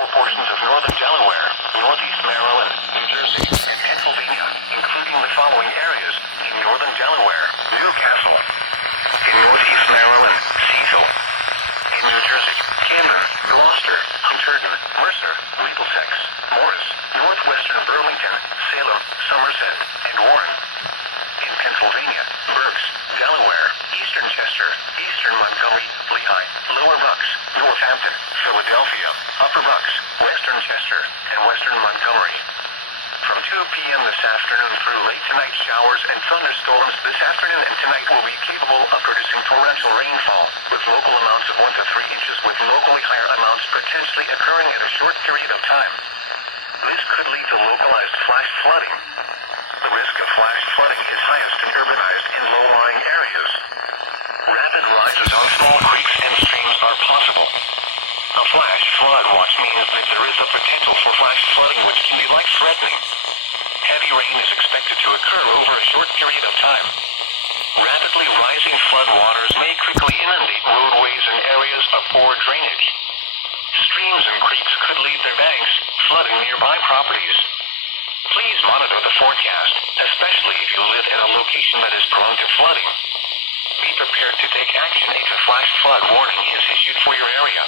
for portions of northern Delaware, northeast Maryland, New Jersey, and Pennsylvania, including the following areas: in northern Delaware, Newcastle; in northeast Maryland, Cecil; in New Jersey, Camden, Gloucester, Hunterdon, Mercer, Middlesex, Morris, northwestern Burlington, Salem, Somerset, and Warren; in Pennsylvania, Berks, Delaware, eastern Chester, eastern Montgomery, Lehigh, Lower Bucks, Northampton, Philadelphia, Upper Bucks, western Chester, and western Montgomery. From 2 p.m. this afternoon through late tonight, showers and thunderstorms this afternoon and tonight will be capable of producing torrential rainfall, with local amounts of 1 to 3 inches, with locally higher amounts potentially occurring at a short period of time. This could lead to localized flash flooding. The risk of flash flooding is highest in urbanized and low-lying areas. Rapid rises on small creeks and streams are possible. A flash flood watch means that there is a potential for flash flooding, which can be life-threatening. Heavy rain is expected to occur over a short period of time. Rapidly rising flood waters may quickly inundate roadways and areas of poor drainage. Streams and creeks could leave their banks, flooding nearby properties. Please monitor the forecast, especially if you live in a location that is prone to flooding. Be prepared to take action if a flash flood warning is issued for your area.